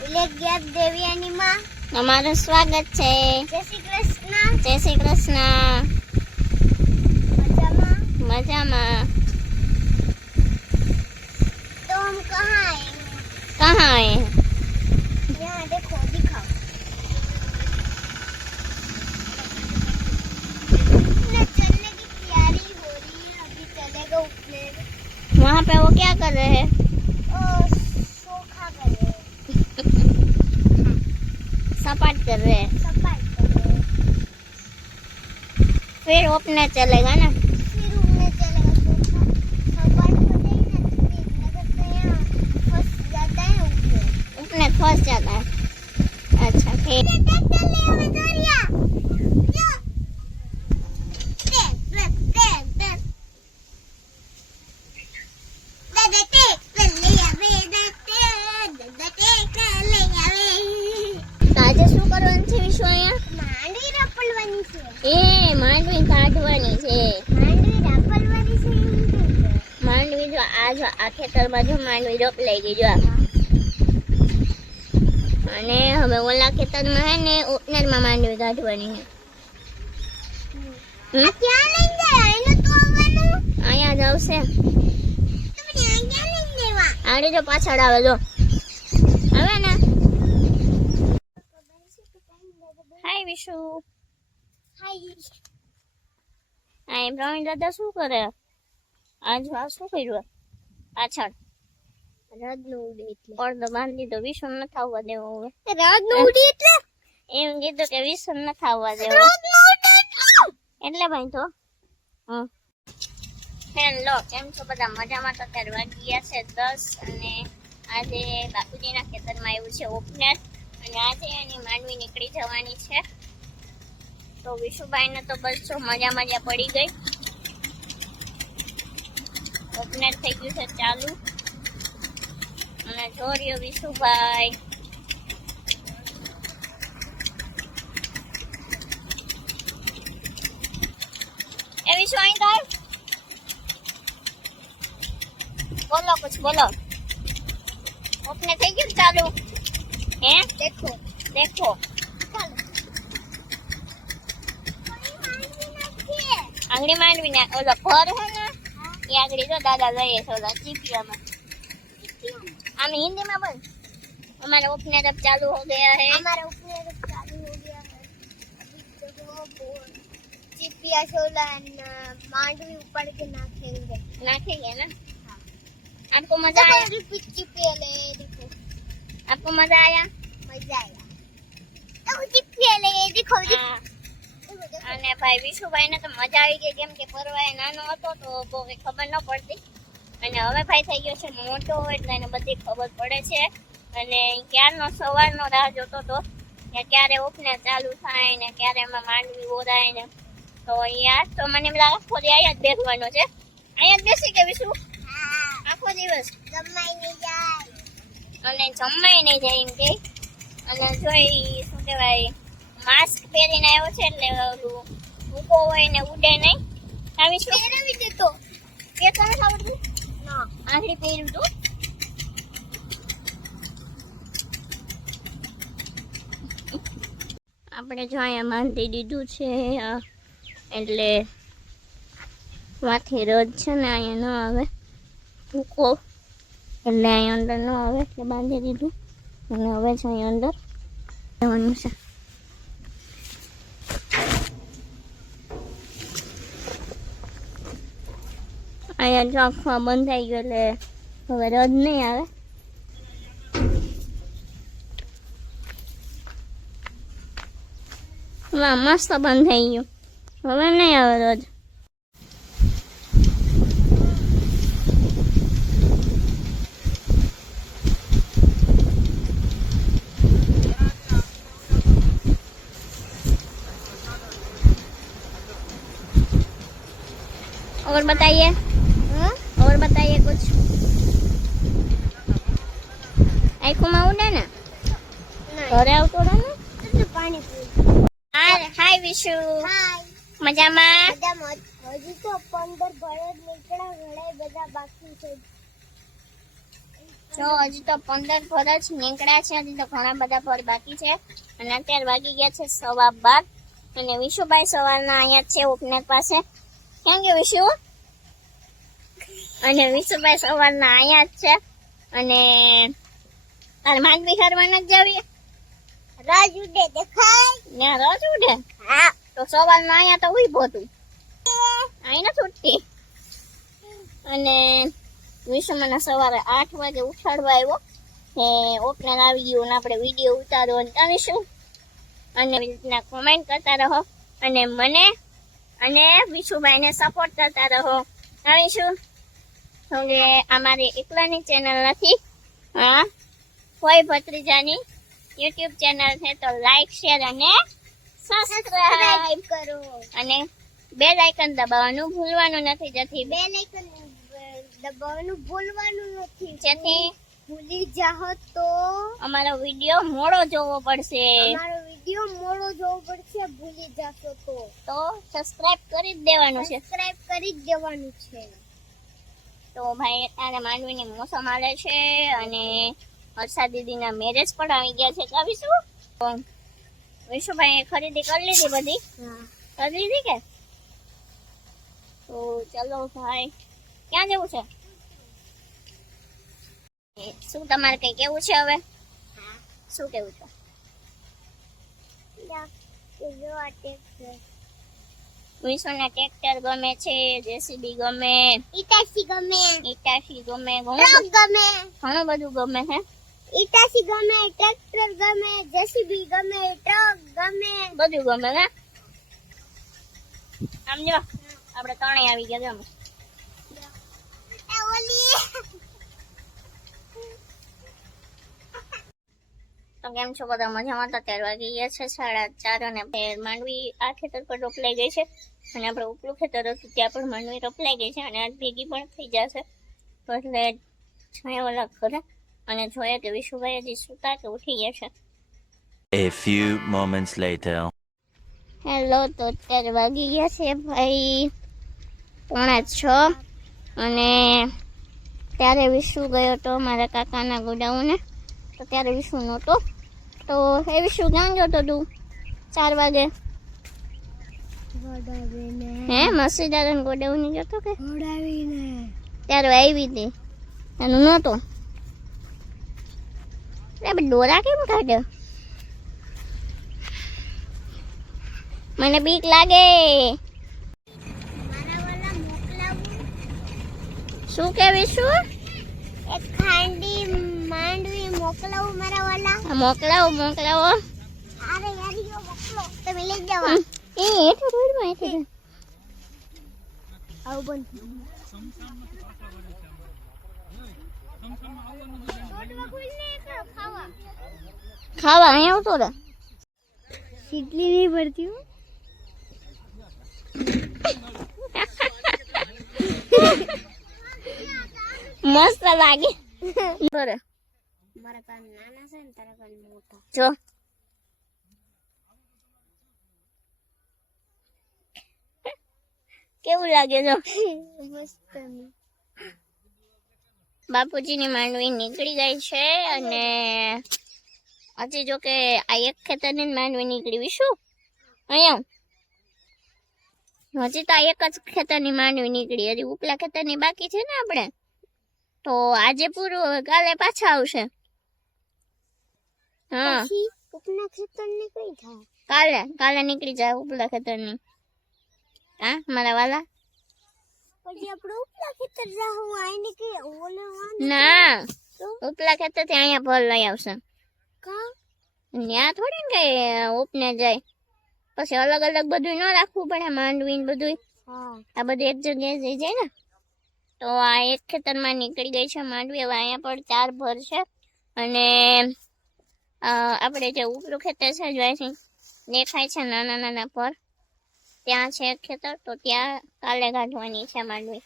વિલેગ્યાપ દેવ્યાની માં તમારું સ્વાગત છે. જય શ્રી કૃષ્ણ. જય શ્રી કૃષ્ણ. મજામાં? મજામાં. तो हम कहाँ आए? कहाँ आए हैं? यहाँ देखो, दिखाओ. अपने चलने की तैयारी हो रही है. अभी चलेगा उपने. वहाँ पे वो क्या कर रहे हैं? सोखा कर रहे हैं. सपाट कर रहे हैं. सफाई कर रहे हैं. फिर अपने चलेगा ना. फिर उपने चलेगा. सोखा सपाट हो जाएगी ना, तो फिर नगर से यहाँ फंस जाता है उपने. अपने फंस जाता है. अच्छा ठीक. ट्रैक्टर ले हमें दौड़िया. यो. ट्रैक्टर. दादा ट्रैक्टर ले आवे. दादा ट्रैक्टर ले आवे. આજે શું કરવાનું છે વિશ્વ અહીંયા? માંડવી રાપલવાની છે. એ માંડવી કાઢવાની છે. માંડવી રાપલવાની છે. માંડવી જો આ ખેતરમાં જો માંડવી રોપલાઈ ગઈ જો આ. અને હવે ઓલા ખેતરમાં હે ને ઉપનેરમાં માંડવી કાઢવાની છે. આ ક્યાં લઈને જાય? એને તો આવવાનું. અહીંયા જ આવશે. તમે ત્યાં ક્યાં લઈને દેવા? આડે જો પાછળ આવે જો આવે ને. હાય વિશુ. હાય. આ પ્રવીણ દાદા શું કરે? આજ આ શું કર્યું? પાછળ રદનું ઉડે એટલે. પડદો બાંધી દીધો. વિશુ ન થાવવા દેવો હવે. રદનું ઉડે એટલે? એમ કીધું કે વિશુ ન થાવવા દેવો રદનું ઉડે એટલે ભાઈ તો હેલો, કેમ છો બધા? મજામાં? તો અત્યારે વાગી ગયા છે 10 અને આજે બાપુજીના ખેતરમાં આવ્યું છે ઓપનર અને આજે એની માંડવી નીકળી જવાની છે. તો વિશુભાઈને તો બસ જો મજા પડી ગઈ. ઓપનર થઈ ગયું છે ચાલુ અને જોરિયો વિશુભાઈ. એ વિશુ અહીં કર. બોલો कुछ बोलो. ઓપનર થઈ ગયું ચાલુ હે? देखो. देखो आंगड़ी मांडवी ने ओलो घर है ना ये आंगड़ी जो दादा गए थे ओला चीपिया में. हम हिंदी में बोल. हमारे ओपनर अब चालू हो गया है. हमारा उपनयन चालू हो गया है. अभी देखो चिपिया छोला मांडवी ऊपर के नाखेंगे. नाखेंगे ना. आपको मजा आया? चिपिया ले देखो. आपको मजा आया? मजा आया. तो चिपिया ले देखो. हाँ. અને ભાઈ વિશુભાઈને તો મજા આવી ગઈ કેમ કે પરવાય નાનો હતો તો બહુ કઈ ખબર ન પડતી અને હવે ભાઈ થઈ ગયો છે મોટો એટલે એને બધી ખબર પડે છે અને ક્યારનો સવારનો રાહ જોતો હતો કે ક્યારે ઓપને ચાલુ થાય ને ક્યારે એમાં માંડવી ઓરાય ને. તો યાર તો મને એમ લાગે આખો દી અહીંયા જ બેસવાનો છે. અહીંયા જ બેસી કે વિશુ આખો દિવસ જમાઈ નહીં જાય અને જમાય નહીં જાય એમ કે. અને જોઈ શું કહેવાય માસ્ક પહેરીને આવ્યો છે એટલે ઓલું ઊભો હોય ને ઉડે નહીં. આવી શું પહેરાવી દેતો. કે તને આવડતું? ના. આંગળી પહેર્યું તું. આપણે જો અહીંયા બાંધી દીધું છે એટલે માથી રજ છે ને અહીંયા ન આવે ભૂકો એટલે અહીંયા અંદર ન આવે એટલે બાંધી દીધું અને હવે છે અહીંયા અંદર જવાનું છે. અહીંયા રાખવા બંધ થઈ ગયો એટલે હવે રદ નહીં આવે. વાહ મસ્ત બંધ થઈ ગયું. હવે નહીં આવે રદ. और बताइए. और बताइए कुछ. आँखों में उड़े ने घरे आवतो રહે ને પાણી પીવું. હાય વિશુ. હાય. મજામાં? મજામાં. હજી તો 15 ભરત નીકળ્યા ઘણા બધા બાકી છે. જો હજી તો 15 ભર જ નીકળ્યા છે, હજી તો ઘણા બધા ભર બાકી છે. અને અત્યારે વાગી ગયા છે 12:15 અને વિશુભાઈ સવારના અહીંયા જ છે ઉપનેર પાસે. ક્યાં ગયો વિશુ? અને વિશુભાઈ સવારના અહીંયા જ છે. અને તારે માંડવી હારવા નથી જાવી? રાજ ઉડે દેખાય ત્યાં રોજ ઉડે? હા તો સવારના અહીંયા તો ઉભો તું, અહીં નથી ઉઠતી. અને વિશુ મને સવારે 8 વાગે ઉઠાડવા આવ્યો કે ઓપનર આવી ગયું ને આપણે વિડીયો ઉતારવાનું આવીશું. અને એવી રીતના કોમેન્ટ કરતા રહો અને મને અને વિશુભાઈને સપોર્ટ કરતા રહો આવીશું. કે અમારી એકલાની ચેનલ નથી, હા કોઈ ભત્રીજાની યુટ્યુબ ચેનલ છે. તો લાઈક શેર અને સબસ્ક્રાઇબ કરો અને બેલ આઇકન દબાવવાનું ભૂલવાનું નથી, જેથી બેલ આઇકન દબાવવાનું ભૂલવાનું નથી, જેથી ભૂલી જાઓ તો અમારો વિડીયો મોડો જોવો પડશે. અમારો વિડીયો મોડો જોવો પડશે, ભૂલી જાશો તો સબસ્ક્રાઇબ કરી જ દેવાનું છે. સબસ્ક્રાઇબ કરી જ દેવાનું છે. તો ભાઈ અત્યારે માંડવીની મોસમ હાલે છે અને હર્ષા દીદીના મેરેજ પણ આવી ગયા છે. આવીશું વિશુભાઈ ખરીદી કરી લીધી બધી? કરી લીધી કે? તો ચલો ભાઈ, ક્યાં જવું છે? શું તમારે કઈ કેવું છે હવે? શું કેવું છે? વિશુને ટ્રેક્ટર ગમે છે, જેસીબી ગમે, ઈટાસી ગમે, ઈટાસી ગમે, ટ્રક ગમે, ઘણું બધું ગમે છે. ઈટાસી ગમે, ટ્રેક્ટર ગમે, જેસીબી ગમે, ટ્રક ગમે, બધું ગમે ને? આમ જો આપણે ત્રણેય આવી ગયા. ગમે તો કેમ છો બધા? મજામાં? તો 13 વાગી ગયા છે 4:30 અને માંડવી આ ખેતર પર રોપલાઈ ગઈ છે અને આપણે ઉપલું ખેતર હતું ત્યાં પણ માંડવી રોપલાઈ ગઈ છે અને આજ ભેગી પણ થઈ જશે. તો એટલે જોઈએ ઓલા ઘરે અને જોઈએ કે વિશુભાઈ હજી સુતા કે ઉઠી ગયા છે. A few moments later. Hello, તો અત્યારે વાગી ગયા છે ભાઈ 5:45 અને ત્યારે વિશુ ગયો તો મારા કાકાના ગોડાઉને. તો ત્યારે વિશુ નહોતો. તો એ વિશુ ક્યાં ગયો તો તું 4 વાગે? હે મસીદાર ગોડાઉન ગયો તો કે? ત્યારે આવી હતી એનું નહોતો. એટલે દોરા કેમ કાઢે? મને બીક લાગે. શું કે વિશુ? એક ખાંડી માંડવી મોકલાવું મારા વાલા. મોકલાવો મોકલાવો. અરે યારીઓ મોકલો, તમે લઈ જાવ. એ હેઠો રોડમાં હેઠો. આવ બંધ ખાવા અહીંયા આવતો રે. સીટલી નહીં ભરતી હો. મસ્ત લાગે. બરે મારા કાન નાના છે ને તારા કાન મોટા. જો કેવું લાગે? જો મસ્ત. બાપુજીની માંડવી નીકળી ગઈ છે અને હજી જો કે આ એક ખેતરની જ માંડવી નીકળી. વિશું અહીંયા હજી તો આ એક જ ખેતરની માંડવી નીકળી, હજી ઉપલા ખેતરની બાકી છે ને આપણે. તો આજે પૂરું, હવે કાલે પાછા આવશે. હા પછી ઉપના ખેતર નીકળી થાય. કાલે નીકળી જાય ઉપલા ખેતરની. હા મારા વાલા. પછી આપણે ઉપલા ખેતર જાહું આઈ નીકળી ઓલે વાન. ના, ઉપલા ખેતર થી અહીંયા ભર લઈ આવશે. કા ત્યાં થોડી ને કઈ ઉપને જાય. પછી અલગ અલગ બધું ન રાખવું પડે, માંડવી ને બધું. હા આ બધું એક જગ્યાએ જઈ જાય ને. તો આ એક ખેતરમાં નીકળી ગઈ છે માંડવી. હવે અહીંયા પણ 4 ભર છે અને આપણે જે ઉપલું ખેતર છે જોઈ દેખાય છે નાના નાના ભર, ત્યાં છે એક ખેતર. તો ત્યાં કાલે કાઢવાની છે માંડવી.